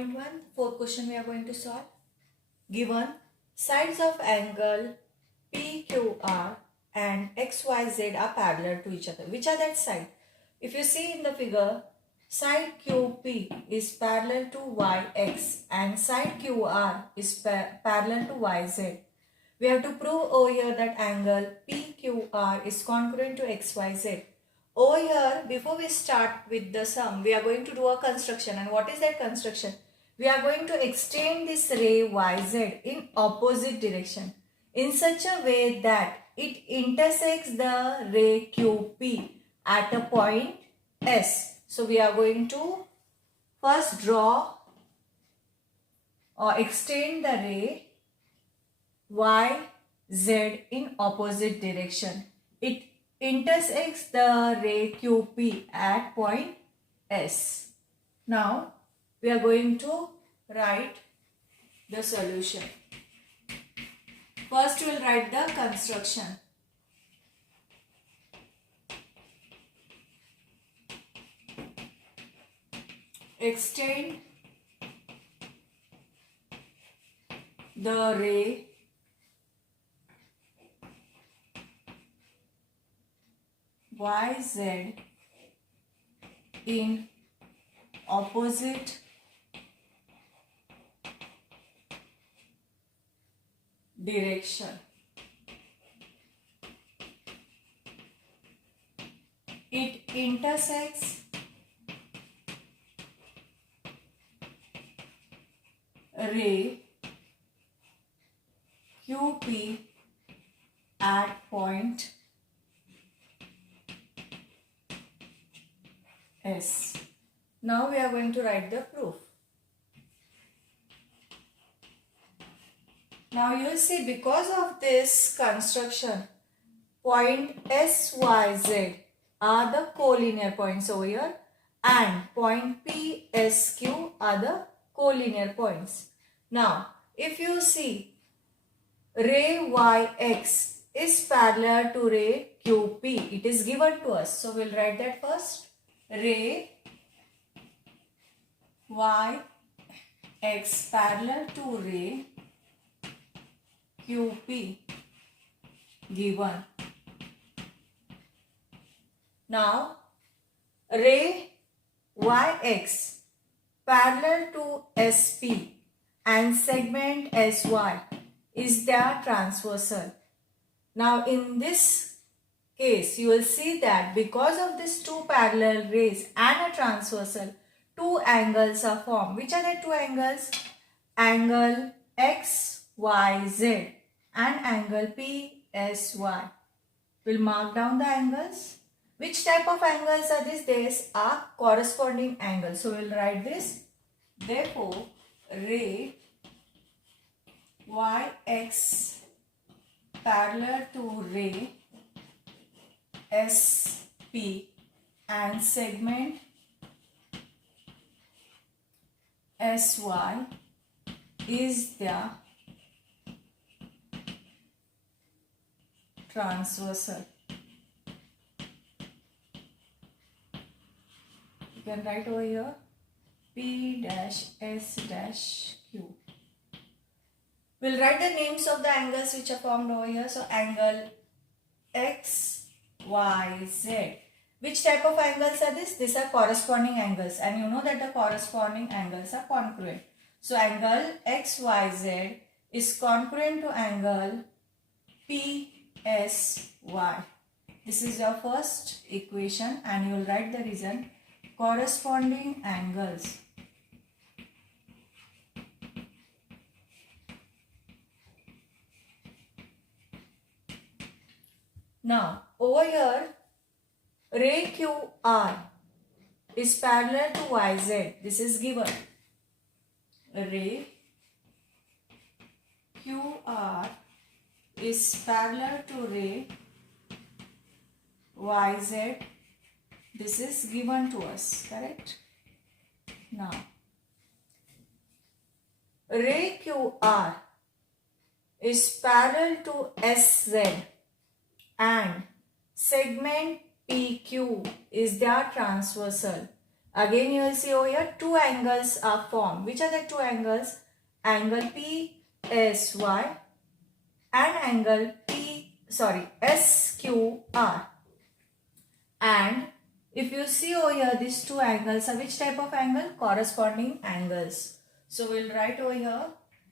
3.1, fourth question we are going to solve. Given sides of angle PQR and XYZ are parallel to each other. Which are that side? If you see in the figure, side QP is parallel to YX and side QR is parallel to YZ. We have to prove over here that angle PQR is congruent to XYZ. Over here, before we start with the sum, we are going to do a construction. And what is that construction? We are going to extend this ray YZ in opposite direction in such a way that it intersects the ray QP at a point S. So we are going to first draw or extend the ray YZ in opposite direction. It intersects the ray QP at point S. Now we are going to write the solution. First we will write the construction. Extend the ray YZ in opposite direction. It intersects ray QP at point S. Now we are going to write the proof. Now you will see, because of this construction, point SYZ are the collinear points over here and point PSQ are the collinear points. Now if you see, ray YX is parallel to ray QP. It is given to us. So we will write that first. Ray YX parallel to ray QP given. Now ray YX parallel to SP and segment SY is their transversal. Now in this case, you will see that because of these two parallel rays and a transversal, two angles are formed. Which are the two angles? Angle XYZ and angle PSY. We'll mark down the angles. Which type of angles are these? These are corresponding angles. So we'll write this. Therefore, ray YX parallel to ray SP and segment SY is the transversal. You can write over here P dash S dash Q. We'll write the names of the angles which are formed over here. So angle XYZ. Which type of angles are this? These are corresponding angles, and you know that the corresponding angles are congruent. So angle XYZ is congruent to angle PSY. This is your first equation, and you will write the reason. Corresponding angles now over here, ray QR is parallel to YZ. This is given. Ray QR is parallel to ray YZ. This is given to us, correct? Now, ray QR is parallel to SZ and segment PQ is their transversal. Again you will see over here two angles are formed. Which are the two angles? Angle PSY and angle SQR. And if you see over here, these two angles are which type of angle? Corresponding angles. So we'll write over here,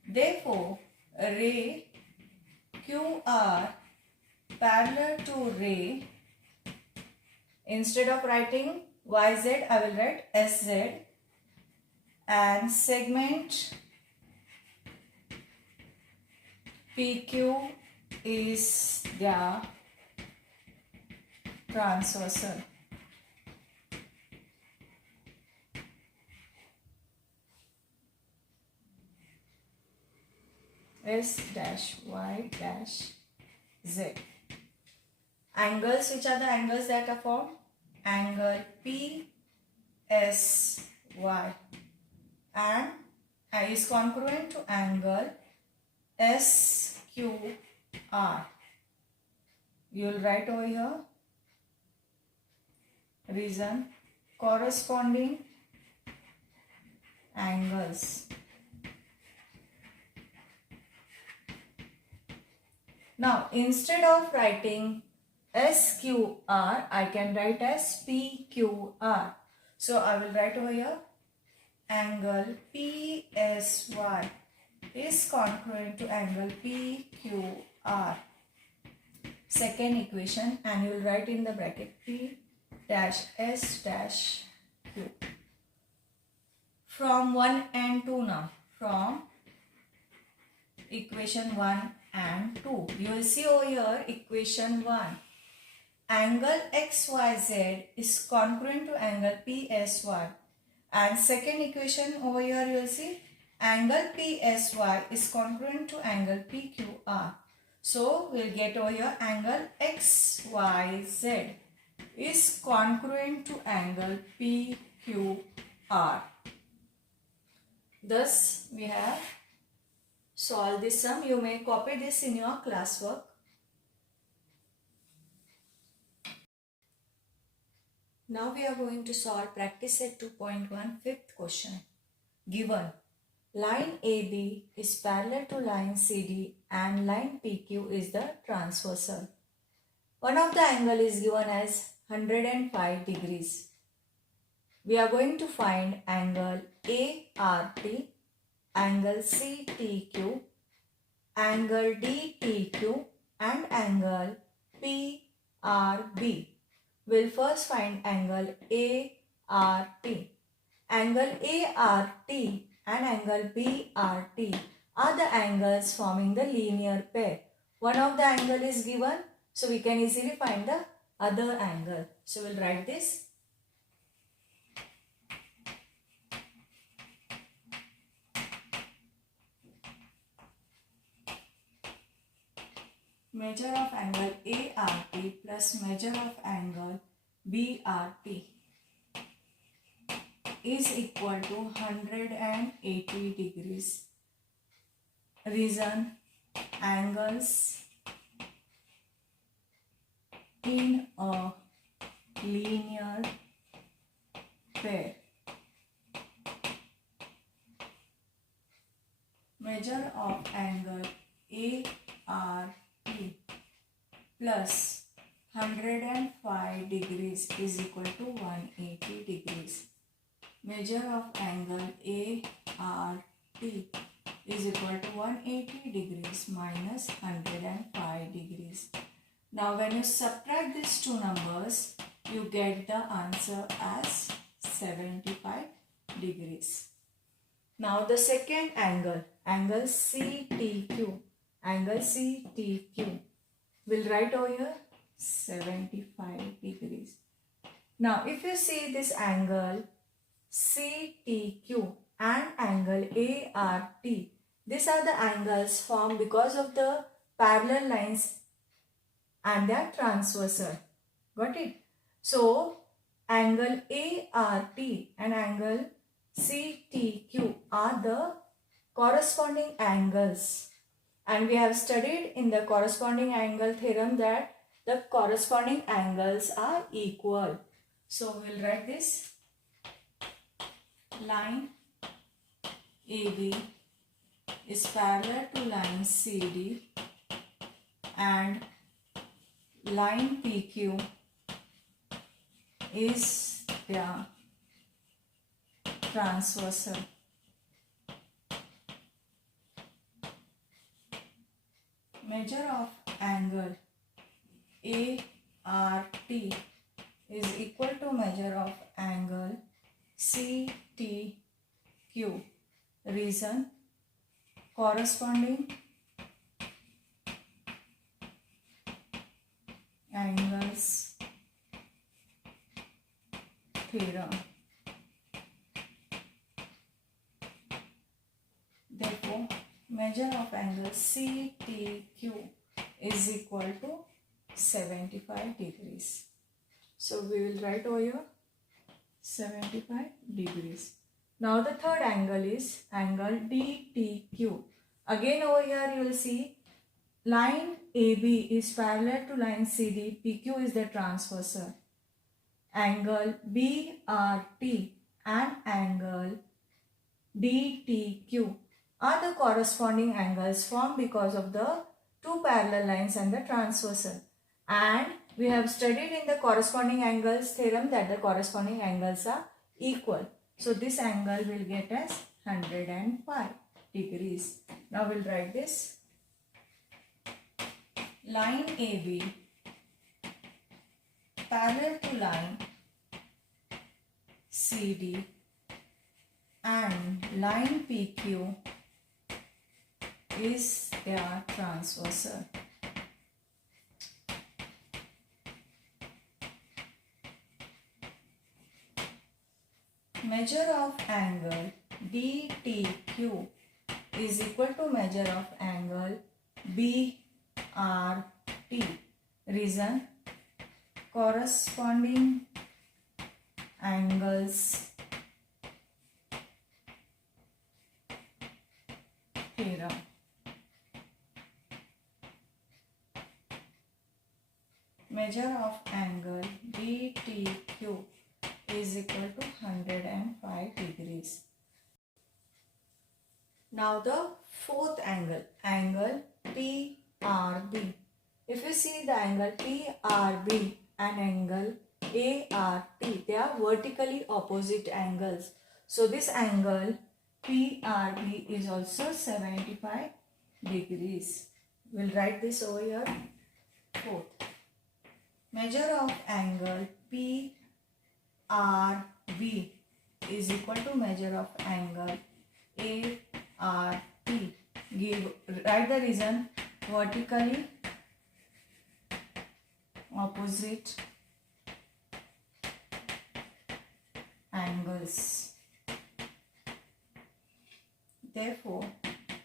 therefore ray QR parallel to ray, instead of writing YZ, I will write SZ, and segment PQ is their transversal. S dash Y dash Z. Angles, which are the angles that are formed? Angle PSY and is congruent to angle SQR. You will write over here, reason, corresponding angles. Now instead of writing SQR, I can write as PQR. So I will write over here, angle PSY is congruent to angle PQR. Second equation, and you will write in the bracket P dash S dash Q. From 1 and 2 now. From equation 1 and 2. You will see over here equation 1. Angle XYZ is congruent to angle PSY. And second equation over here you will see angle PSY is congruent to angle PQR. So we will get over here angle XYZ is congruent to angle PQR. Thus we have solved this sum. You may copy this in your classwork. Now we are going to solve practice set 2.1 fifth question. Given line AB is parallel to line CD and line PQ is the transversal. One of the angle is given as 105 degrees. We are going to find angle ART, angle CTQ, angle DTQ and angle PRB. We'll first find angle ART. Angle ART and angle BRT are the angles forming the linear pair. One of the angle is given, so we can easily find the other angle. So we'll write this. Measure of angle ART plus measure of angle BRT is equal to 180 degrees. Reason, angles in a linear pair. Measure of angle ART plus 105 degrees is equal to 180 degrees. Measure of angle ART is equal to 180 degrees minus 105 degrees. Now when you subtract these two numbers, you get the answer as 75 degrees. Now the second angle, angle CTQ. Angle CTQ. We'll write over here 75 degrees. Now if you see this angle CTQ and angle ART, these are the angles formed because of the parallel lines and they are transversal. Got it? So angle ART and angle CTQ are the corresponding angles. And we have studied in the corresponding angle theorem that the corresponding angles are equal. So we'll write this. line AB is parallel to line CD and line PQ is their transversal. Measure of angle ART is equal to measure of angle CTQ. Reason, corresponding angles theorem. Therefore, measure of angle CTQ is equal to 75 degrees. So we will write over here 75 degrees. Now the third angle is angle DTQ. Again over here you will see line AB is parallel to line CD, PQ is the transversal. Angle BRT and angle DTQ are the corresponding angles formed because of the two parallel lines and the transversal. And we have studied in the corresponding angles theorem that the corresponding angles are equal. So this angle will get as 105 degrees. Now we'll write this. Line AB parallel to line CD and line PQ is their transversal. Measure of angle DTQ is equal to measure of angle BRT. Reason, corresponding angles theorem. Measure of angle DTQ is equal to 105 degrees. Now the fourth angle, angle PRB. If you see the angle PRB and angle ART, they are vertically opposite angles. So this angle PRB is also 75 degrees. We'll write this over here. Fourth. Measure of angle PRB is equal to measure of angle ART. Write the reason, vertically opposite angles. Therefore,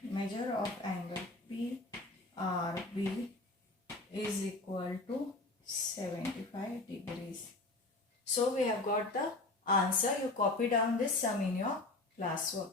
measure of angle PRB is equal to 75 degrees. So we have got the answer. You copy down this sum in your classwork.